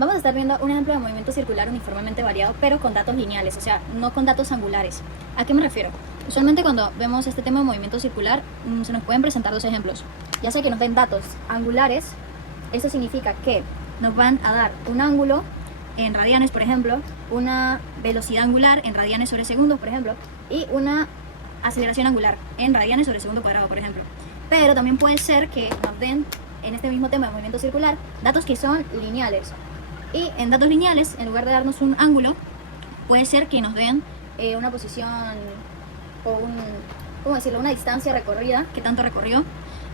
Vamos a estar viendo un ejemplo de movimiento circular uniformemente variado, pero con datos lineales, o sea, no con datos angulares. ¿A qué me refiero? Usualmente cuando vemos este tema de movimiento circular, se nos pueden presentar dos ejemplos. Ya sea que nos den datos angulares, eso significa que nos van a dar un ángulo en radianes, por ejemplo, una velocidad angular en radianes sobre segundos, por ejemplo, y una aceleración angular en radianes sobre segundo cuadrado, por ejemplo. Pero también puede ser que nos den, en este mismo tema de movimiento circular, datos que son lineales. Y en datos lineales, en lugar de darnos un ángulo, puede ser que nos den una posición o ¿cómo decirlo? Una distancia recorrida, que tanto recorrió.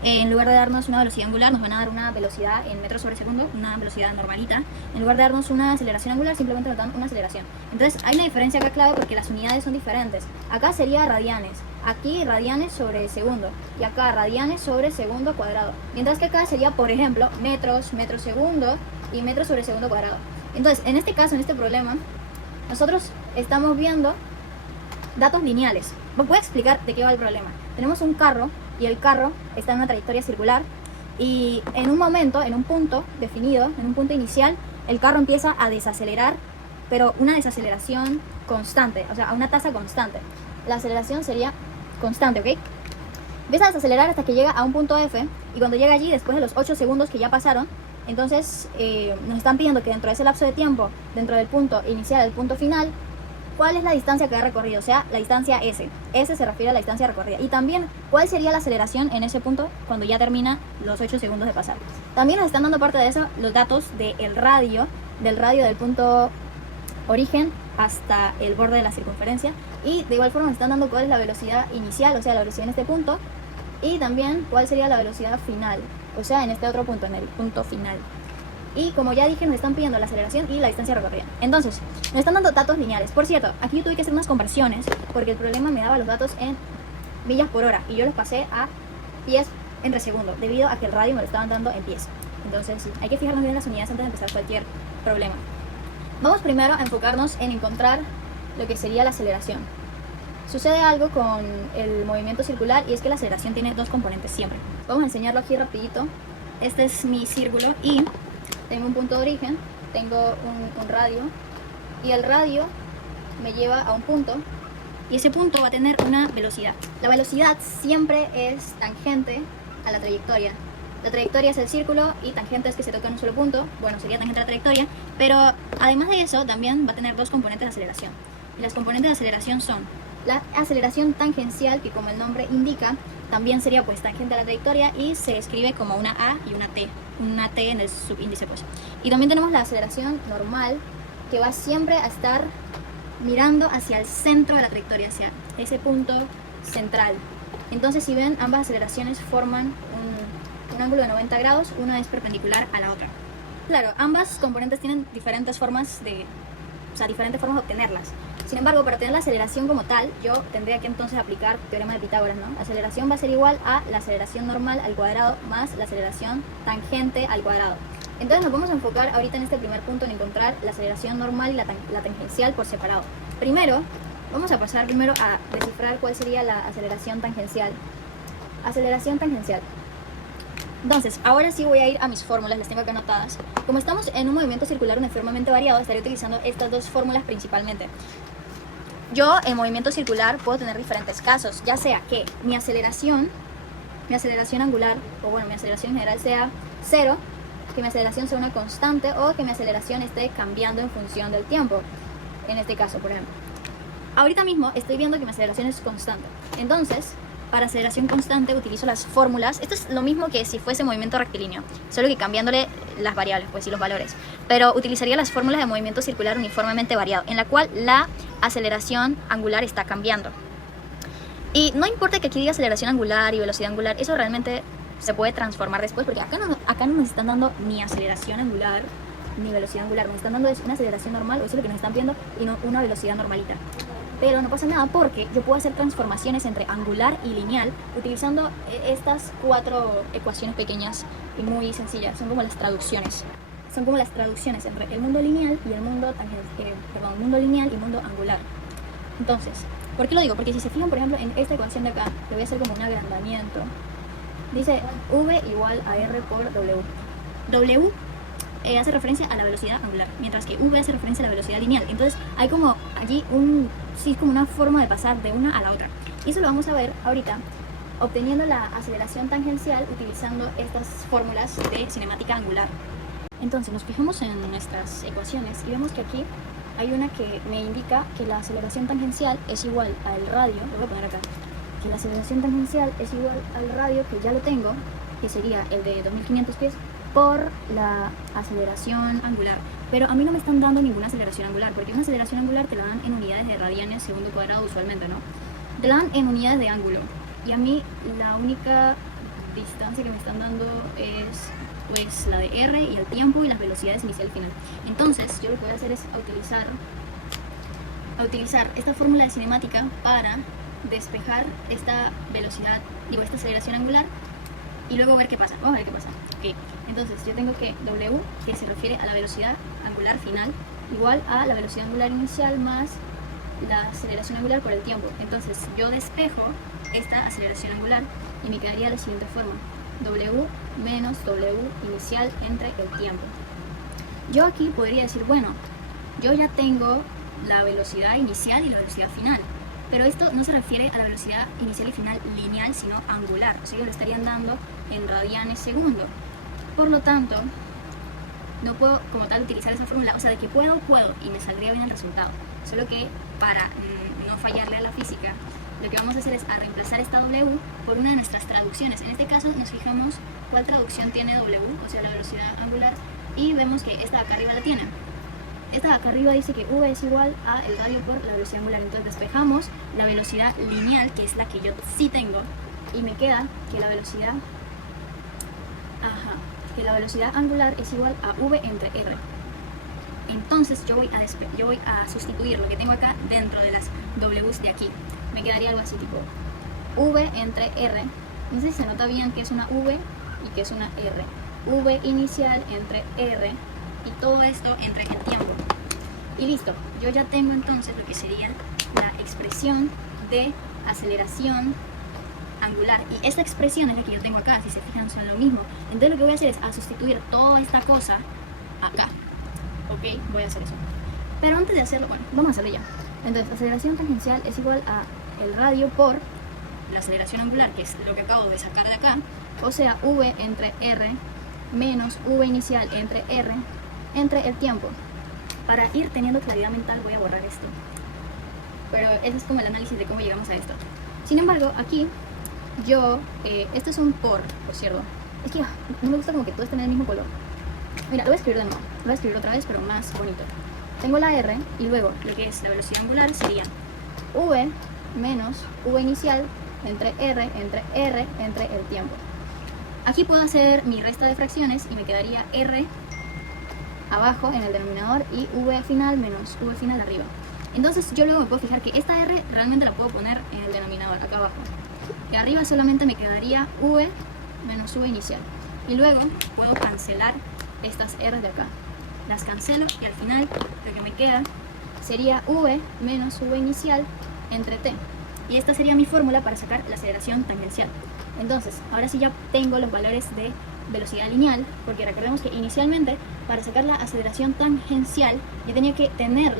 En lugar de darnos una velocidad angular, nos van a dar una velocidad en metros sobre segundo, una velocidad normalita. En lugar de darnos una aceleración angular, simplemente nos dan una aceleración. Entonces hay una diferencia acá clave porque las unidades son diferentes. Acá sería radianes, aquí radianes sobre segundo, y acá radianes sobre segundo cuadrado. Mientras que acá sería, por ejemplo, metros, metro segundo y metros sobre segundo cuadrado. Entonces, en este caso, en este problema, nosotros estamos viendo datos lineales. Voy a explicar de qué va el problema. Tenemos un carro y el carro está en una trayectoria circular y en un momento, en un punto definido, en un punto inicial, el carro empieza a desacelerar, pero una desaceleración constante, o sea, a una tasa constante. La aceleración sería constante, ¿ok? Empieza a desacelerar hasta que llega a un punto F y cuando llega allí, después de los 8 segundos que ya pasaron, entonces nos están pidiendo que dentro de ese lapso de tiempo, dentro del punto inicial al punto final, ¿cuál es la distancia que ha recorrido? O sea, la distancia S. S se refiere a la distancia recorrida. Y también, ¿cuál sería la aceleración en ese punto cuando ya termina los 8 segundos de pasar? También nos están dando parte de eso los datos del radio del punto origen hasta el borde de la circunferencia. Y de igual forma nos están dando cuál es la velocidad inicial, o sea, la velocidad en este punto. Y también cuál sería la velocidad final, o sea, en este otro punto, en el punto final. Y como ya dije, nos están pidiendo la aceleración y la distancia recorrida. Entonces, nos están dando datos lineales. Por cierto, aquí yo tuve que hacer unas conversiones porque el problema me daba los datos en millas por hora y yo los pasé a pies entre segundo, debido a que el radio me lo estaban dando en pies. Entonces, sí, hay que fijarnos bien en las unidades antes de empezar cualquier problema. Vamos primero a enfocarnos en encontrar lo que sería la aceleración. Sucede algo con el movimiento circular y es que la aceleración tiene dos componentes siempre. Vamos a enseñarlo aquí rapidito. Este es mi círculo y tengo un punto de origen, tengo un radio y el radio me lleva a un punto y ese punto va a tener una velocidad. La velocidad siempre es tangente a la trayectoria. La trayectoria es el círculo y tangente es que se toca en un solo punto. Bueno, sería tangente a la trayectoria, pero además de eso también va a tener dos componentes de aceleración. Y las componentes de aceleración son la aceleración tangencial, que como el nombre indica, también sería pues tangente a la trayectoria y se escribe como una A y una T en el subíndice pues. Y también tenemos la aceleración normal, que va siempre a estar mirando hacia el centro de la trayectoria, hacia ese punto central. Entonces, si ven, ambas aceleraciones forman un ángulo de 90 grados, una es perpendicular a la otra. Claro, ambas componentes tienen diferentes formas de obtenerlas. Sin embargo, para tener la aceleración como tal, yo tendría que entonces aplicar teorema de Pitágoras, ¿no? La aceleración va a ser igual a la aceleración normal al cuadrado más la aceleración tangente al cuadrado. Entonces nos vamos a enfocar ahorita en este primer punto en encontrar la aceleración normal y la tangencial por separado. Primero, vamos a pasar primero a descifrar cuál sería la aceleración tangencial. Aceleración tangencial. Entonces, ahora sí voy a ir a mis fórmulas, las tengo acá anotadas. Como estamos en un movimiento circular uniformemente variado, estaré utilizando estas dos fórmulas principalmente. Yo en movimiento circular puedo tener diferentes casos, ya sea que mi aceleración angular, o bueno, mi aceleración general sea 0, que mi aceleración sea una constante o que mi aceleración esté cambiando en función del tiempo, en este caso, por ejemplo. Ahorita mismo estoy viendo que mi aceleración es constante, entonces para aceleración constante utilizo las fórmulas. Esto es lo mismo que si fuese movimiento rectilíneo, solo que cambiándole las variables pues y los valores. Pero utilizaría las fórmulas de movimiento circular uniformemente variado, en la cual la aceleración angular está cambiando. Y no importa que aquí diga aceleración angular y velocidad angular, eso realmente se puede transformar después, porque acá no nos están dando ni aceleración angular ni velocidad angular, nos están dando es una aceleración normal, o eso es lo que nos están viendo, y no una velocidad normalita. Pero no pasa nada porque yo puedo hacer transformaciones entre angular y lineal utilizando estas 4 ecuaciones pequeñas y muy sencillas. Son como las traducciones. Son como las traducciones entre el mundo lineal y el mundo mundo lineal y mundo angular. Entonces, ¿por qué lo digo? Porque si se fijan, por ejemplo, en esta ecuación de acá, le voy a hacer como un agrandamiento. Dice V igual a R por W. W hace referencia a la velocidad angular, mientras que v hace referencia a la velocidad lineal. Entonces hay como allí como una forma de pasar de una a la otra. Y eso lo vamos a ver ahorita, obteniendo la aceleración tangencial utilizando estas fórmulas de cinemática angular. Entonces nos fijamos en nuestras ecuaciones y vemos que aquí hay una que me indica que la aceleración tangencial es igual al radio, lo voy a poner acá, que la aceleración tangencial es igual al radio, que ya lo tengo, que sería el de 2500 pies, por la aceleración angular. Pero a mí no me están dando ninguna aceleración angular, porque una aceleración angular te la dan en unidades de radianes segundo cuadrado usualmente, ¿no? Te la dan en unidades de ángulo. Y a mí la única distancia que me están dando es pues la de r y el tiempo y las velocidades inicial y final. Entonces yo lo que voy a hacer es utilizar esta fórmula de cinemática para despejar esta velocidad, esta aceleración angular, y luego ver qué pasa. Vamos a ver qué pasa. Okay. Entonces yo tengo que W, que se refiere a la velocidad angular final, igual a la velocidad angular inicial más la aceleración angular por el tiempo. Entonces yo despejo esta aceleración angular y me quedaría de la siguiente forma: W menos W inicial entre el tiempo. Yo aquí podría decir, bueno, yo ya tengo la velocidad inicial y la velocidad final, pero esto no se refiere a la velocidad inicial y final lineal, sino angular. O sea, ellos lo estarían dando en radianes segundo. Por lo tanto, no puedo como tal utilizar esa fórmula. O sea, de que puedo y me saldría bien el resultado. Solo que para no fallarle a la física, lo que vamos a hacer es reemplazar esta W por una de nuestras traducciones. En este caso nos fijamos cuál traducción tiene W, o sea la velocidad angular, y vemos que esta de acá arriba la tiene. Esta de acá arriba dice que v es igual a el radio por la velocidad angular. Entonces despejamos la velocidad lineal, que es la que yo sí tengo, y me queda que la velocidad angular es igual a v entre r. Entonces yo voy a sustituir lo que tengo acá dentro de las w's de aquí. Me quedaría algo así tipo v entre r. No sé si se nota bien que es una v y que es una r. V inicial entre r y todo esto entre el tiempo. Y listo, yo ya tengo entonces lo que sería la expresión de aceleración angular. Y esta expresión es la que yo tengo acá, si se fijan son lo mismo. Entonces lo que voy a hacer es sustituir toda esta cosa acá. Ok, voy a hacer eso. Pero antes de hacerlo, bueno, vamos a hacerlo ya. Entonces, aceleración tangencial es igual a el radio por la aceleración angular, que es lo que acabo de sacar de acá, o sea, v entre r menos v inicial entre r entre el tiempo. Para ir teniendo claridad mental voy a borrar esto. Pero ese es como el análisis de cómo llegamos a esto. Sin embargo, aquí yo, esto es un por cierto. Es que no me gusta como que todo esté en el mismo color. Mira, lo voy a escribir de nuevo. Lo voy a escribir otra vez, pero más bonito. Tengo la r y luego lo que es la velocidad angular sería v menos v inicial entre r entre el tiempo. Aquí puedo hacer mi resta de fracciones y me quedaría r abajo en el denominador y v final menos v final arriba. Entonces yo luego me puedo fijar que esta r realmente la puedo poner en el denominador, acá abajo. Y arriba solamente me quedaría v menos v inicial. Y luego puedo cancelar estas r de acá. Las cancelo y al final lo que me queda sería v menos v inicial entre t. Y esta sería mi fórmula para sacar la aceleración tangencial. Entonces, ahora sí ya tengo los valores de velocidad lineal, porque recordemos que inicialmente para sacar la aceleración tangencial yo tenía que tener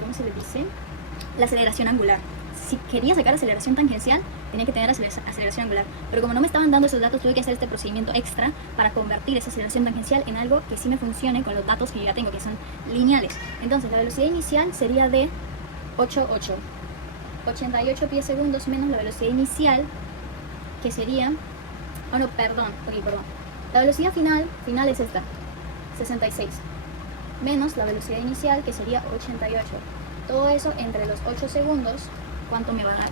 ¿cómo se le dice? La aceleración angular. Si quería sacar aceleración tangencial, tenía que tener aceleración angular. Pero como no me estaban dando esos datos, tuve que hacer este procedimiento extra para convertir esa aceleración tangencial en algo que sí me funcione con los datos que yo ya tengo, que son lineales. Entonces, la velocidad inicial sería de 88 pies segundos menos la velocidad inicial, que sería... Oh, no, perdón. La velocidad final es esta, 66. Menos la velocidad inicial, que sería 88. Todo eso entre los 8 segundos, ¿cuánto me va a dar?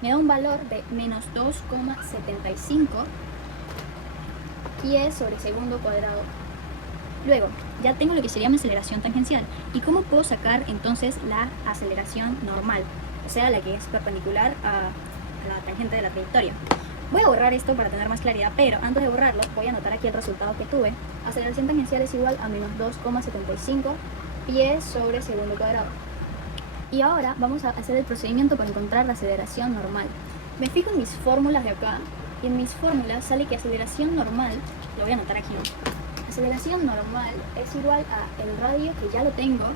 Me da un valor de menos 2,75 pies sobre segundo cuadrado. Luego, ya tengo lo que sería mi aceleración tangencial. ¿Y cómo puedo sacar entonces la aceleración normal? O sea, la que es perpendicular a la tangente de la trayectoria. Voy a borrar esto para tener más claridad, pero antes de borrarlo, voy a anotar aquí el resultado que tuve. Aceleración tangencial es igual a menos 2,75 pies sobre segundo cuadrado. Y ahora vamos a hacer el procedimiento para encontrar la aceleración normal. Me fijo en mis fórmulas de acá, y en mis fórmulas sale que aceleración normal lo voy a anotar aquí. Aceleración normal es igual a el radio, que ya lo tengo,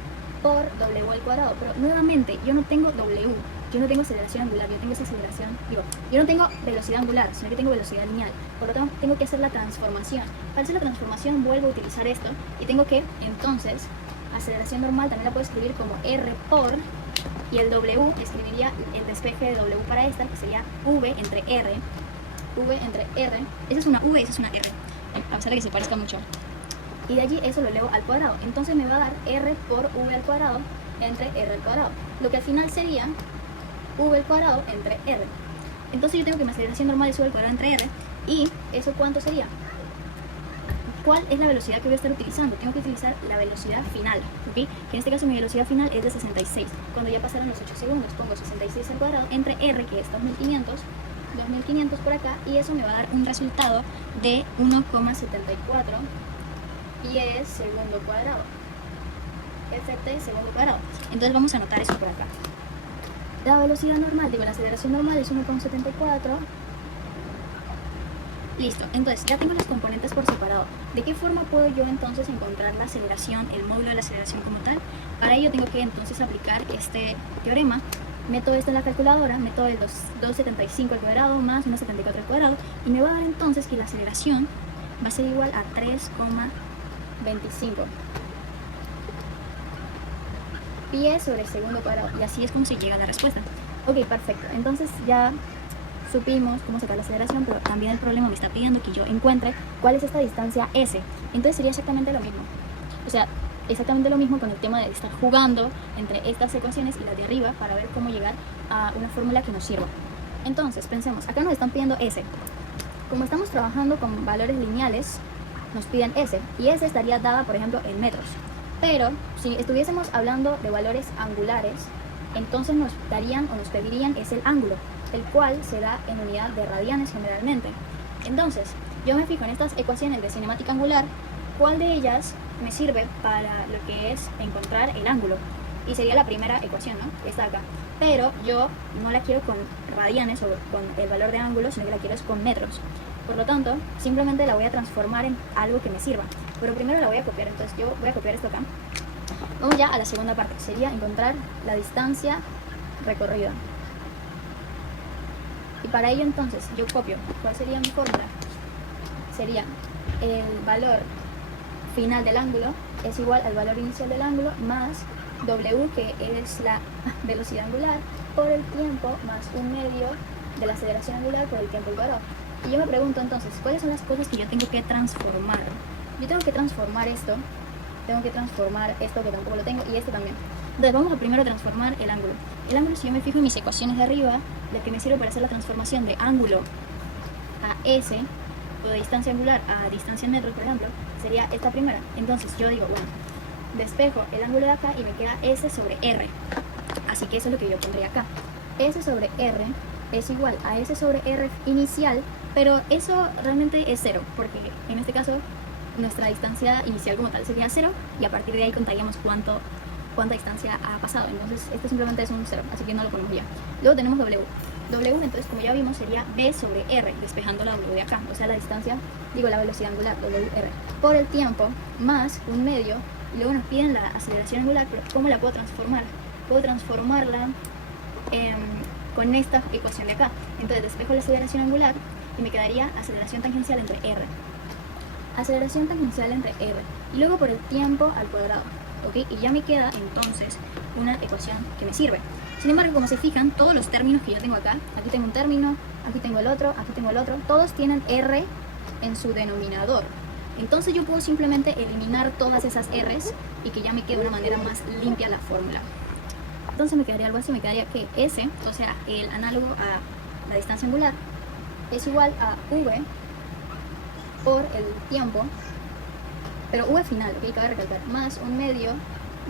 por W al cuadrado. Pero nuevamente, yo no tengo W, yo no tengo aceleración angular, yo tengo esa aceleración, yo no tengo velocidad angular, sino que tengo velocidad lineal. Por lo tanto, tengo que hacer la transformación. Para hacer la transformación vuelvo a utilizar esto y tengo que, entonces, aceleración normal también la puedo escribir como R por, y el W, escribiría el despeje de W para esta, que sería V entre R. V entre R, esa es una V, esa es una R, a pesar de que se parezca mucho. Y de allí eso lo elevo al cuadrado. Entonces me va a dar R por V al cuadrado entre R al cuadrado. Lo que al final sería V al cuadrado entre R. Entonces yo tengo que mi aceleración normal es V al cuadrado entre R. ¿Y eso cuánto sería? ¿Cuál es la velocidad que voy a estar utilizando? Tengo que utilizar la velocidad final, ¿ok? Que en este caso mi velocidad final es de 66. Cuando ya pasaron los 8 segundos, pongo 66 al cuadrado entre R, que es 2500 por acá, y eso me va a dar un resultado de 1,74 pies segundo cuadrado. Ft segundo cuadrado. Entonces vamos a anotar eso por acá. La velocidad normal, la aceleración normal es 1,74. Listo, entonces ya tengo los componentes por separado. ¿De qué forma puedo yo entonces encontrar la aceleración, el módulo de la aceleración como tal? Para ello tengo que entonces aplicar este teorema. Meto esto en la calculadora, meto el 275 al cuadrado más 1,74 al cuadrado, y me va a dar entonces que la aceleración va a ser igual a 3,25 pies sobre segundo cuadrado, y así es como se llega a la respuesta. Ok, perfecto, entonces ya supimos cómo sacar la aceleración, pero también el problema me está pidiendo que yo encuentre cuál es esta distancia S. Entonces sería exactamente lo mismo, o sea, exactamente lo mismo con el tema de estar jugando entre estas ecuaciones y las de arriba para ver cómo llegar a una fórmula que nos sirva. Entonces, pensemos, acá nos están pidiendo S. Como estamos trabajando con valores lineales, nos piden S, y S estaría dada, por ejemplo, en metros. Pero si estuviésemos hablando de valores angulares, entonces nos darían o nos pedirían es el ángulo, el cual se da en unidad de radianes generalmente. Entonces, yo me fijo en estas ecuaciones de cinemática angular, cuál de ellas me sirve para lo que es encontrar el ángulo. Y sería la primera ecuación, ¿no? Que está acá. Pero yo no la quiero con radianes o con el valor de ángulo, sino que la quiero es con metros. Por lo tanto, simplemente la voy a transformar en algo que me sirva. Pero primero la voy a copiar, entonces yo voy a copiar esto acá. Vamos ya a la segunda parte, sería encontrar la distancia recorrida. Y para ello entonces yo copio. ¿Cuál sería mi fórmula? Sería el valor final del ángulo es igual al valor inicial del ángulo más W, que es la velocidad angular, por el tiempo más un medio de la aceleración angular por el tiempo al cuadrado. Y yo me pregunto entonces, ¿cuáles son las cosas que yo tengo que transformar? Yo tengo que transformar esto, que tampoco lo tengo, y esto también. Entonces vamos a primero transformar el ángulo. El ángulo, si yo me fijo en mis ecuaciones de arriba, la que me sirve para hacer la transformación de ángulo a S, o de distancia angular a distancia en metros, por ejemplo, sería esta primera. Entonces yo digo, bueno, despejo el ángulo de acá y me queda S sobre R. Así que eso es lo que yo pondría acá. S sobre R es igual a S sobre R inicial, pero eso realmente es cero, porque en este caso nuestra distancia inicial como tal sería 0, y a partir de ahí contaríamos cuánta distancia ha pasado. Entonces esto simplemente es un 0, así que no lo ponemos ya. Luego tenemos W. W, entonces, como ya vimos, sería B sobre R, despejando la W de acá, o sea, la distancia, la velocidad angular, WR, por el tiempo, más un medio, y luego nos piden la aceleración angular, pero ¿cómo la puedo transformar? Puedo transformarla con esta ecuación de acá. Entonces despejo la aceleración angular y me quedaría aceleración tangencial entre R. Aceleración tangencial entre R, y luego por el tiempo al cuadrado, ¿ok? Y ya me queda entonces una ecuación que me sirve. Sin embargo, como se fijan, todos los términos que yo tengo acá, aquí tengo un término, aquí tengo el otro, aquí tengo el otro, todos tienen R en su denominador. Entonces yo puedo simplemente eliminar todas esas R's y que ya me quede de una manera más limpia la fórmula. Entonces me quedaría algo así, me quedaría que S, o sea, el análogo a la distancia angular, es igual a V por el tiempo, pero V final, ¿ok? Cabe recalcar, más un medio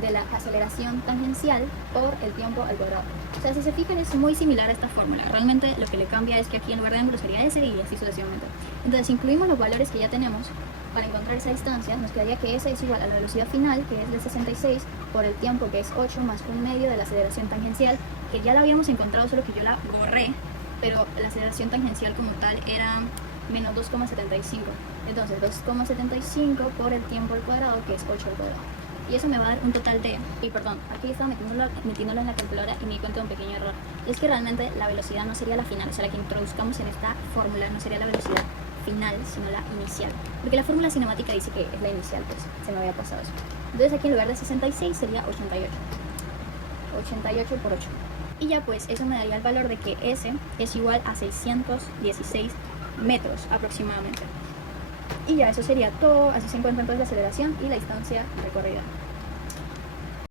de la aceleración tangencial por el tiempo al cuadrado. O sea, si se fijan, es muy similar a esta fórmula. Realmente lo que le cambia es que aquí en lugar de ángulo sería S y así sucesivamente. Entonces, si incluimos los valores que ya tenemos para encontrar esa distancia, nos quedaría que S es igual a la velocidad final, que es de 66, por el tiempo, que es 8, más un medio de la aceleración tangencial, que ya la habíamos encontrado, solo que yo la borré, pero la aceleración tangencial como tal era menos 2,75. Entonces 2,75 por el tiempo al cuadrado, que es 8 al cuadrado. Y eso me va a dar un total de... Y perdón, aquí estaba metiéndolo en la calculadora y me di cuenta de un pequeño error. Y es que realmente la velocidad no sería la final, o sea, la que introduzcamos en esta fórmula no sería la velocidad final, sino la inicial. Porque la fórmula cinemática dice que es la inicial, pues se me había pasado eso. Entonces aquí en lugar de 66 sería 88. 88 por 8. Y ya pues eso me daría el valor de que S es igual a 616 metros aproximadamente. Y ya eso sería todo, así se encuentra entonces la aceleración y la distancia recorrida.